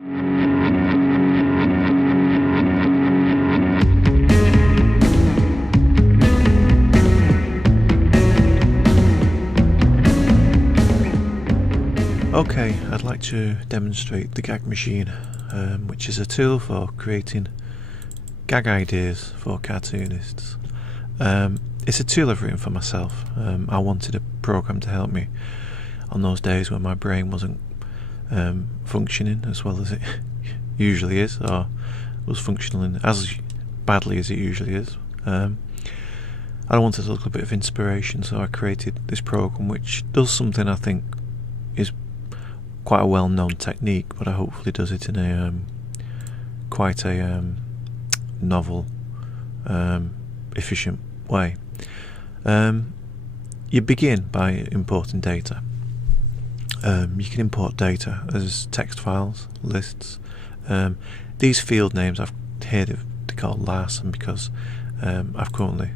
Okay, I'd like to demonstrate the Gag Machine, which is a tool for creating gag ideas for cartoonists. It's a tool I've written for myself. I wanted a program to help me on those days when my brain wasn't functioning as well as it usually is, or was functioning as badly as it usually is. I wanted a little bit of inspiration, so I created this program which does something I think is quite a well-known technique, but I hopefully does it in a quite a novel, efficient way. You begin by importing data. You can import data as text files, lists. These field names I've heard of they called Larson because I've currently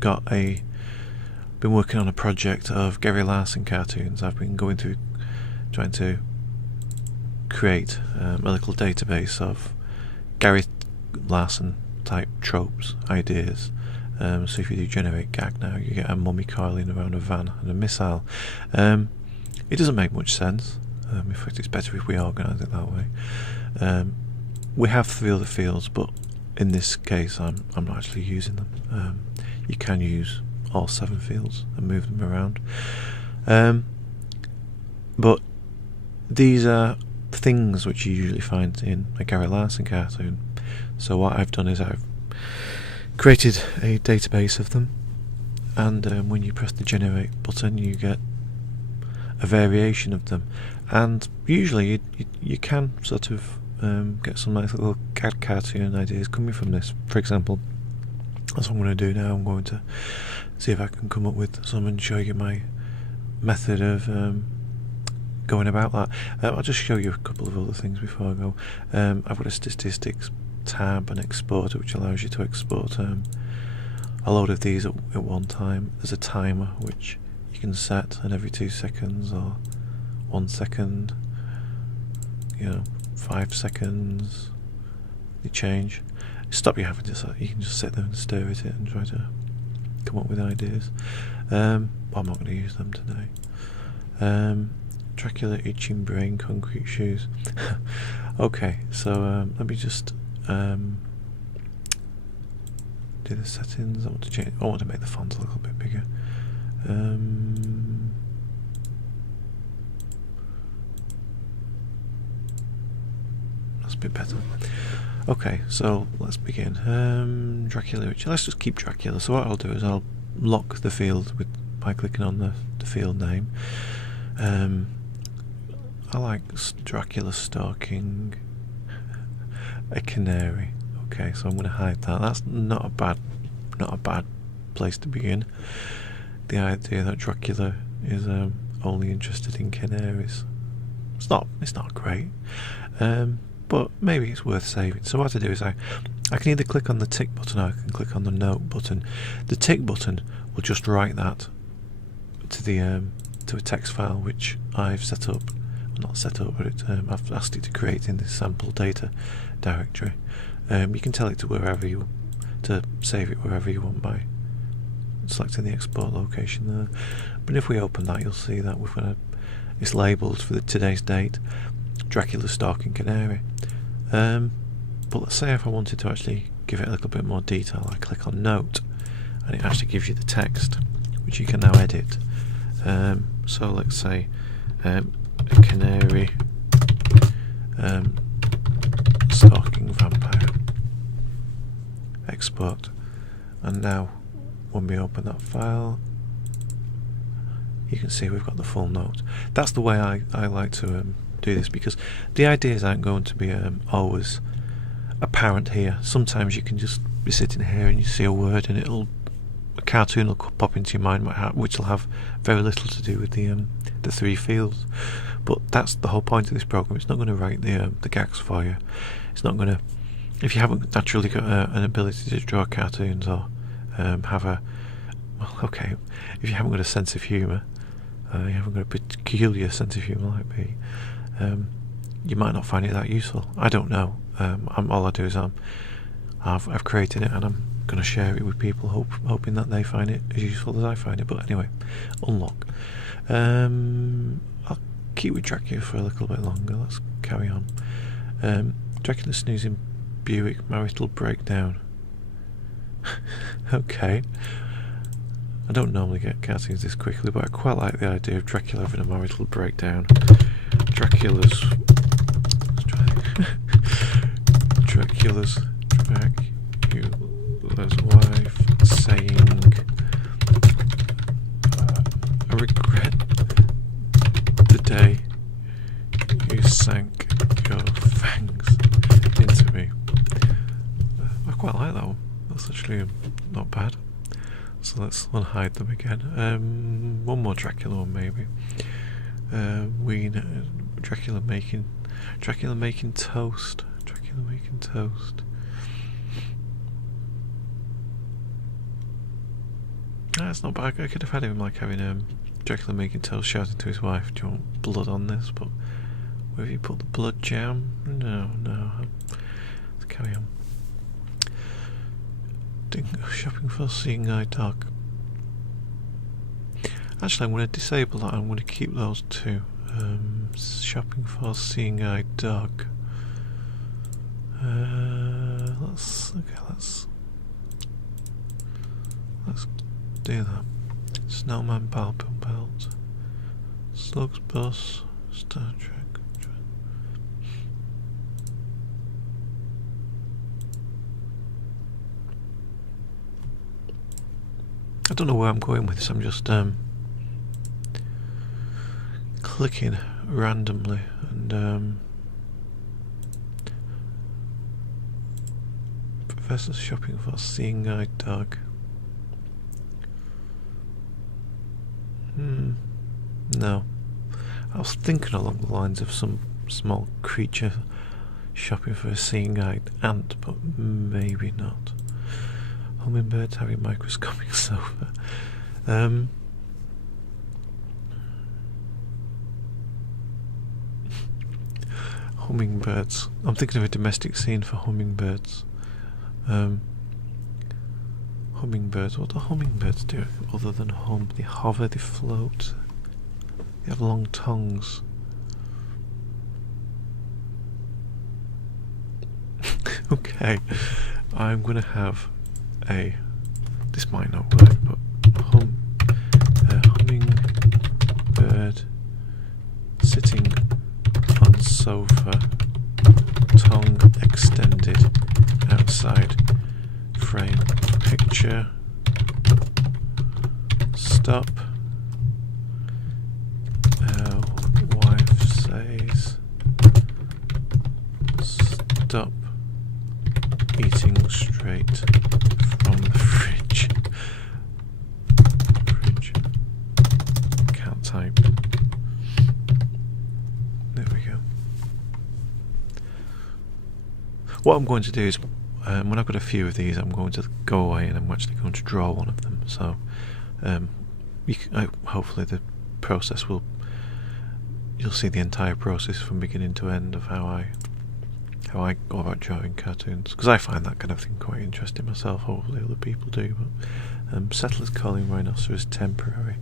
been working on a project of Gary Larson cartoons. I've been going through trying to create a little database of Gary Larson type tropes, ideas. So if you do generate gag now, you get a mummy coiling around a van and a missile. It doesn't make much sense. In fact, it's better if we organise it that way. We have 3 other fields, but in this case I'm not actually using them. You can use all 7 fields and move them around. But these are things which you usually find in a Gary Larson cartoon. So what I've done is I've created a database of them, and when you press the generate button you get a variation of them, and usually you can sort of get some nice little cartoon ideas coming from this. For example, that's what I'm going to do now. I'm going to see if I can come up with some and show you my method of going about that. I'll just show you a couple of other things before I go. I've got a statistics tab and exporter which allows you to export a load of these at one time. There's a timer which you can set, and every 2 seconds or 1 second, 5 seconds, you change. Stop you having to you can just sit there and stare at it and try to come up with ideas. But I'm not going to use them today. Dracula, itching brain, concrete shoes. Okay, so let me just do the settings. I want to make the font a little bit bigger. That's a bit better. Okay, so let's begin. Dracula, let's just keep Dracula. So what I'll do is I'll lock the field by clicking on the field name. I like Dracula stalking a canary. Okay, so I'm going to hide that. That's not a bad place to begin. The idea that Dracula is only interested in canaries. It's not great, but maybe it's worth saving. So what I do is I can either click on the tick button or I can click on the note button. The tick button will just write that to a text file which I've set up. Not set up, but I've asked it to create in this sample data directory. You can tell it to save it wherever you want by selecting the export location there. But if we open that, you'll see that it's labelled for today's date, Dracula stalking canary. But let's say if I wanted to actually give it a little bit more detail, I click on note, and it actually gives you the text, which you can now edit. So let's say a canary stalking vampire. Export. And now when we open that file, you can see we've got the full note. That's the way I like to do this, because the ideas aren't going to be always apparent here. Sometimes you can just be sitting here and you see a word and a cartoon will pop into your mind which will have very little to do with the 3 fields. But that's the whole point of this program. It's not going to write the gags for you. It's not going to, if you haven't naturally got an ability to draw cartoons or if you haven't got a sense of humour, you haven't got a peculiar sense of humour like me, you might not find it that useful. I don't know. All I do is I've created it and I'm going to share it with people, hoping that they find it as useful as I find it. But anyway, unlock. I'll keep with Dracula for a little bit longer. Let's carry on. Dracula snoozing Buick marital breakdown. Okay. I don't normally get cartoons this quickly, but I quite like the idea of Dracula having a marital breakdown. Dracula's wife saying, I regret the day you sank your fangs into me. I quite like that one. That's actually not bad. So let's unhide them again. One more Dracula one maybe. Dracula making toast. Dracula making toast. That's not bad. I could have had him like having Dracula making toast, shouting to his wife, "Do you want blood on this?" But where have you put the blood jam? No. Let's carry on. Shopping for seeing eye dog. Actually, I'm going to disable that. I'm going to keep those two. Shopping for seeing eye dog. Let's do that. Snowman Balpin belt. Slugs bus. Star Trek. I don't know where I'm going with this. I'm just clicking randomly and Professor's shopping for seeing eye dog. No. I was thinking along the lines of some small creature shopping for a seeing eyed ant, but maybe not. Hummingbirds having microscopic sofa. Hummingbirds. I'm thinking of a domestic scene for hummingbirds. Hummingbirds. What do hummingbirds do other than hum? They hover, they float. They have long tongues. Okay, I'm gonna have this might not work, but hummingbird sitting on sofa, tongue extended outside frame. Picture. Stop. Wife says, stop eating straight from the fridge. Can't type. There we go. What I'm going to do is, when I've got a few of these, I'm going to go away and I'm actually going to draw one of them. So, hopefully the process you'll see the entire process from beginning to end of how I go about drawing cartoons, because I find that kind of thing quite interesting myself. Hopefully other people do. But settlers calling rhinoceros temporary.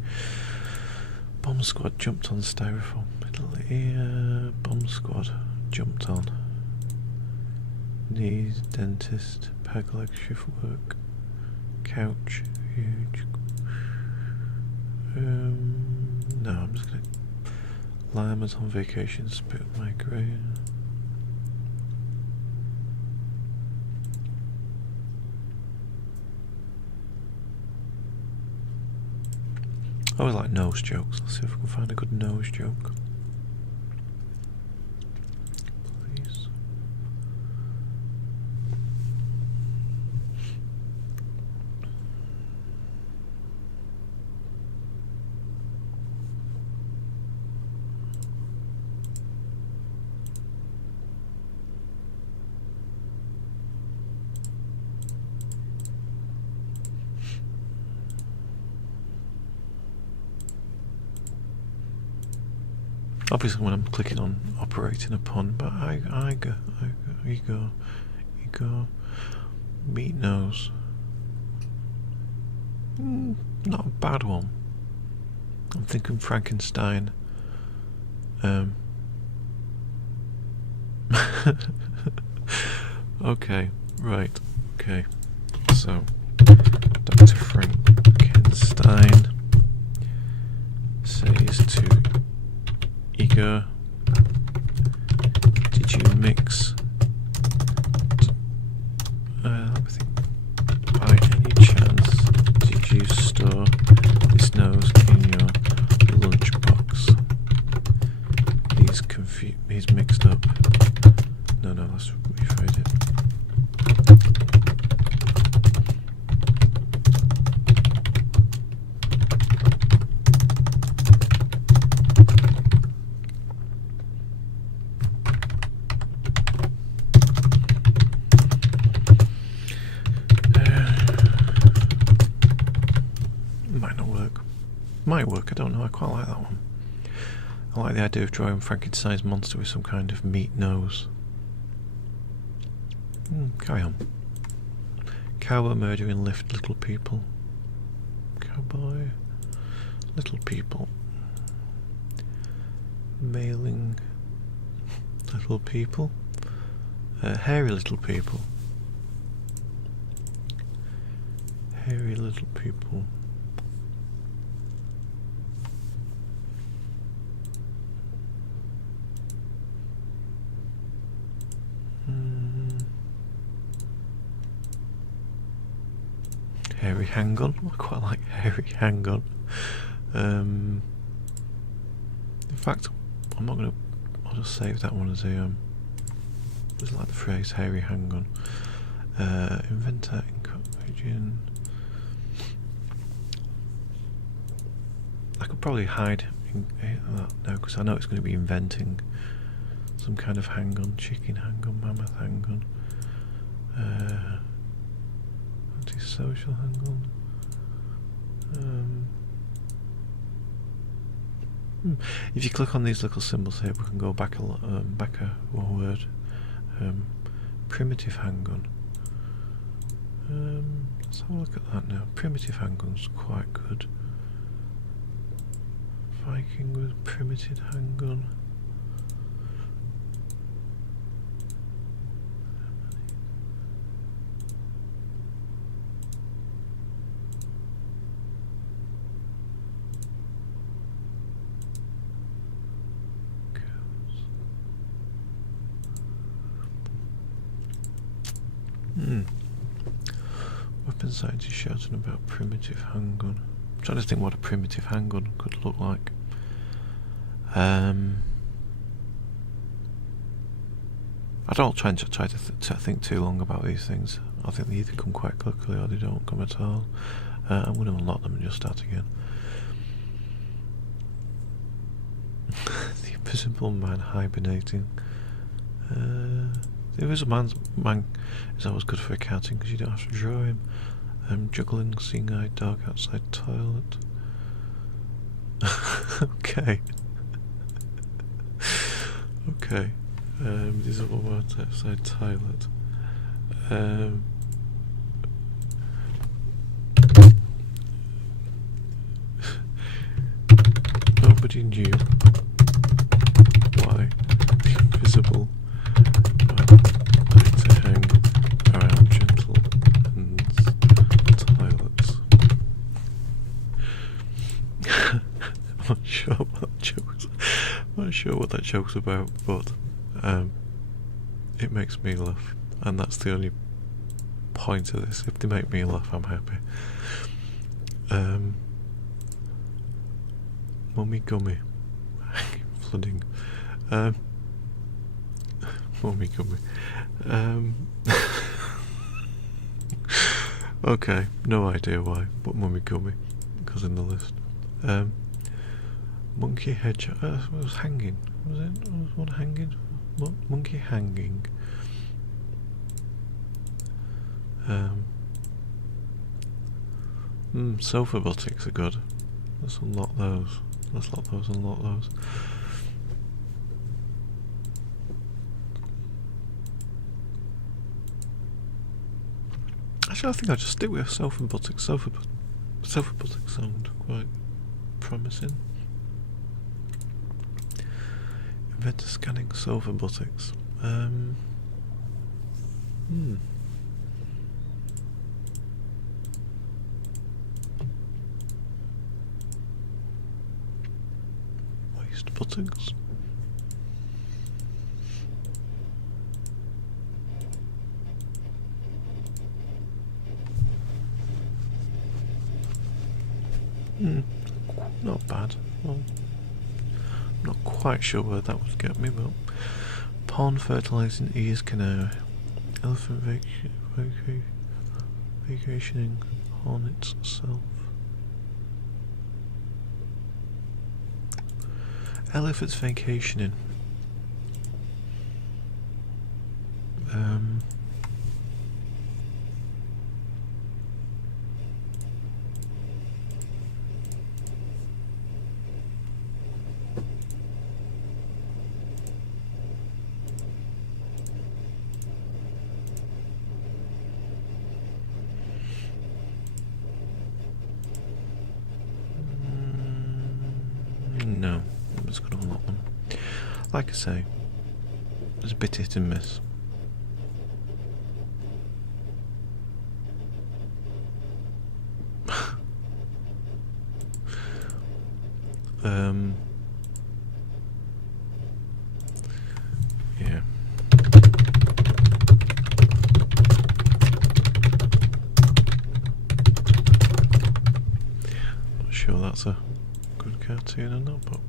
Bomb squad jumped on styrofoam. Middle ear. Bomb squad jumped on. Knees, dentist, peg leg, shift work, couch, huge. No, I'm just gonna. Llamas on vacation, spit migraine. I always like nose jokes. Let's see if we can find a good nose joke. Please. Obviously when I'm clicking on operating upon, but ego, meat nose. Not a bad one. I'm thinking Frankenstein. Okay, right, okay. So, Dr. Frankenstein says to Igor, did you mix, let me think, by any chance, did you store this nose in your lunchbox? He's mixed up. No, let's rephrase it. Might not work. Might work, I don't know, I quite like that one. I like the idea of drawing Frankenstein's monster with some kind of meat nose. Carry on. Cowboy murdering little people. Cowboy, little people. Mailing little people. Hairy little people. Hairy little people. Hairy hang-on. I quite like hairy hang-on. In fact, I'm not gonna. I'll just save that one as a. Just like the phrase hairy hang-on. Inventor incorporation. I could probably hide that now because I know it's going to be inventing some kind of hang-on, chicken hang-on, mammoth hang-on. Anti-social hang-on. If you click on these little symbols here, we can go back a word. Primitive hang-on. Let's have a look at that now. Primitive hang-on's quite good. Viking with primitive hang-on. Weapon scientist shouting about primitive hang-on. I'm trying to think what a primitive hang-on could look like. I don't try to think too long about these things. I think they either come quite quickly or they don't come at all. I'm going to unlock them and just start again. The Invisible Man hibernating. The Invisible Man is always good for accounting because you don't have to draw him. Juggling seeing-eyed dog outside toilet. Okay. Okay. Invisible Man outside toilet. Nobody knew why the Invisible Man liked to hang around gentlemen's toilets. I'm not sure what that joke's about, but it makes me laugh, and that's the only point of this. If they make me laugh, I'm happy. Mummy Gummy. Flooding. Mummy Gummy. Okay, no idea why, but Mummy Gummy goes in the list. Monkey Hedgehog. It was hanging. Was it? Was one hanging? Monkey hanging. Sofa buttocks are good. Let's unlock those. Unlock those. Actually, I think I'll just stick with sofa buttocks. Sofa buttocks sound quite promising. Inventor scanning sofa buttocks. Waist buttocks. Not bad. Well, I'm not quite sure where that would get me, but pond fertilizing ears canary, elephant vacationing hornets self, elephants vacationing. No, I'm just going to unlock them. Like I say, it's a bit hit and miss. Yeah. Not sure that's a good cartoon or not, but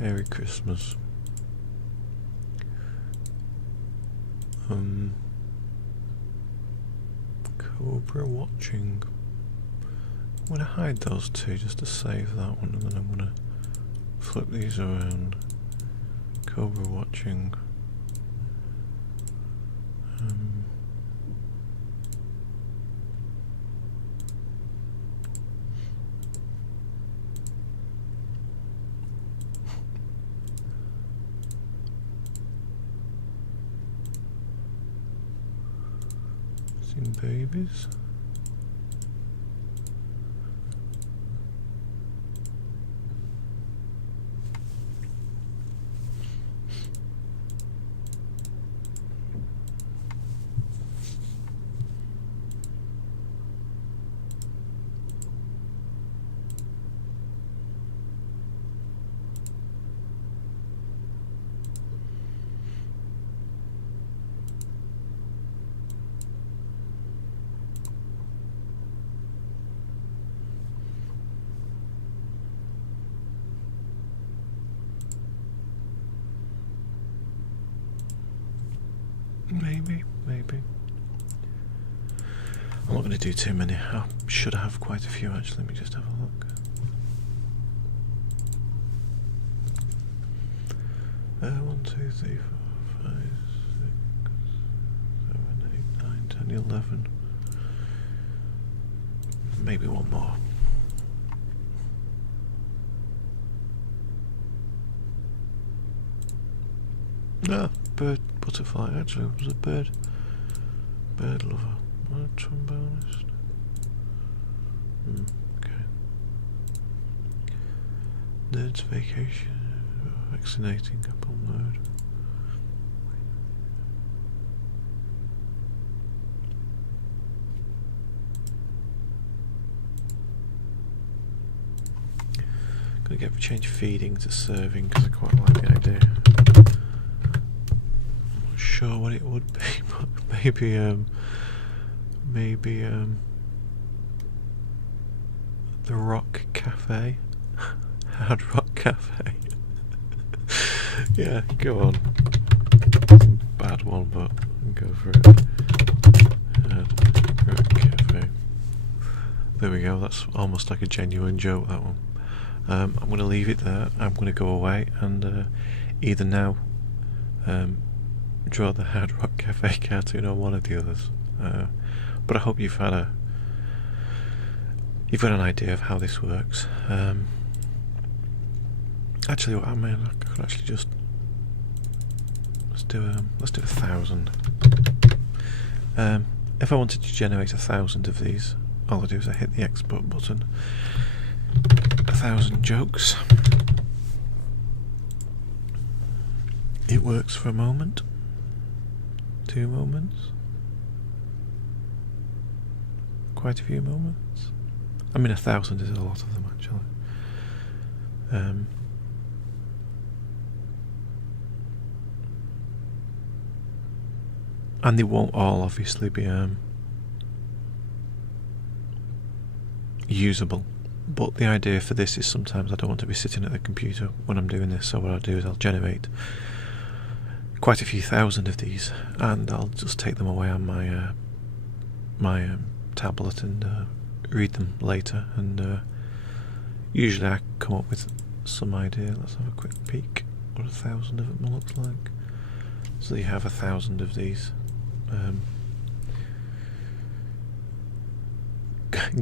Merry Christmas. Cobra watching. I'm going to hide those two just to save that one, and then I'm going to flip these around. Cobra watching. Babies. Maybe. I'm not going to do too many. I should have quite a few actually. Let me just have a look. 1, 2, 3, 4, 5, 6, 7, 8, 9, 10, 11. Maybe one more. Ah, bird, butterfly. Actually, it was a bird. Bird lover. A trombonist. Okay. Nerd's vacation. Vaccinating Apple mode. Gonna get change feeding to serving because I quite like the idea. I'm not sure what it would be, but maybe the Rock Cafe. Hard Rock Cafe. Yeah, go on. It's a bad one, but go for it. Hard Rock Cafe. There we go. That's almost like a genuine joke, that one. I'm going to leave it there. I'm going to go away and either now draw the Hard Rock Cafe cartoon or one of the others. But I hope you've got an idea of how this works. Actually, what I mean, I could actually just let's do 1,000. If I wanted to generate 1,000 of these, all I do is I hit the export button. 1,000 jokes. It works for a moment, 2 moments, quite a few moments. I mean, 1,000 is a lot of them actually. And they won't all obviously be usable, but the idea for this is sometimes I don't want to be sitting at the computer when I'm doing this, so what I'll do is I'll generate quite a few thousand of these and I'll just take them away on my tablet and read them later, and usually I come up with some idea. Let's have a quick peek what 1,000 of them looks like. So you have 1,000 of these.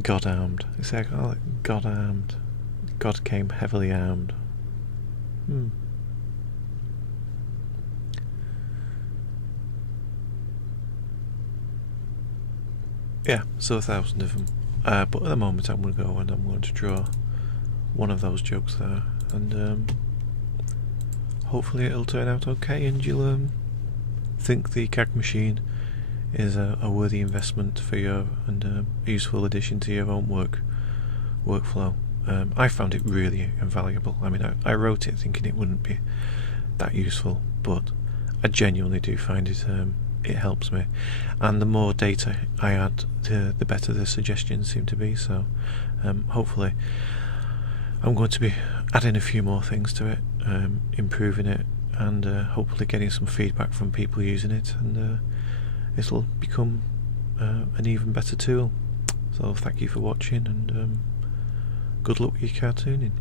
God armed. It's like, oh, God armed. God came heavily armed. Yeah, so 1,000 of them. But at the moment I'm going to go and I'm going to draw one of those jokes there, and hopefully it'll turn out okay and you'll think the Gag Machine is a worthy investment for you and a useful addition to your own workflow. I found it really invaluable. I mean, I wrote it thinking it wouldn't be that useful, but I genuinely do find it helps me, and the more data I add, the better the suggestions seem to be. So hopefully I'm going to be adding a few more things to it, improving it, and hopefully getting some feedback from people using it, and it'll become an even better tool. So thank you for watching, and good luck with your cartooning.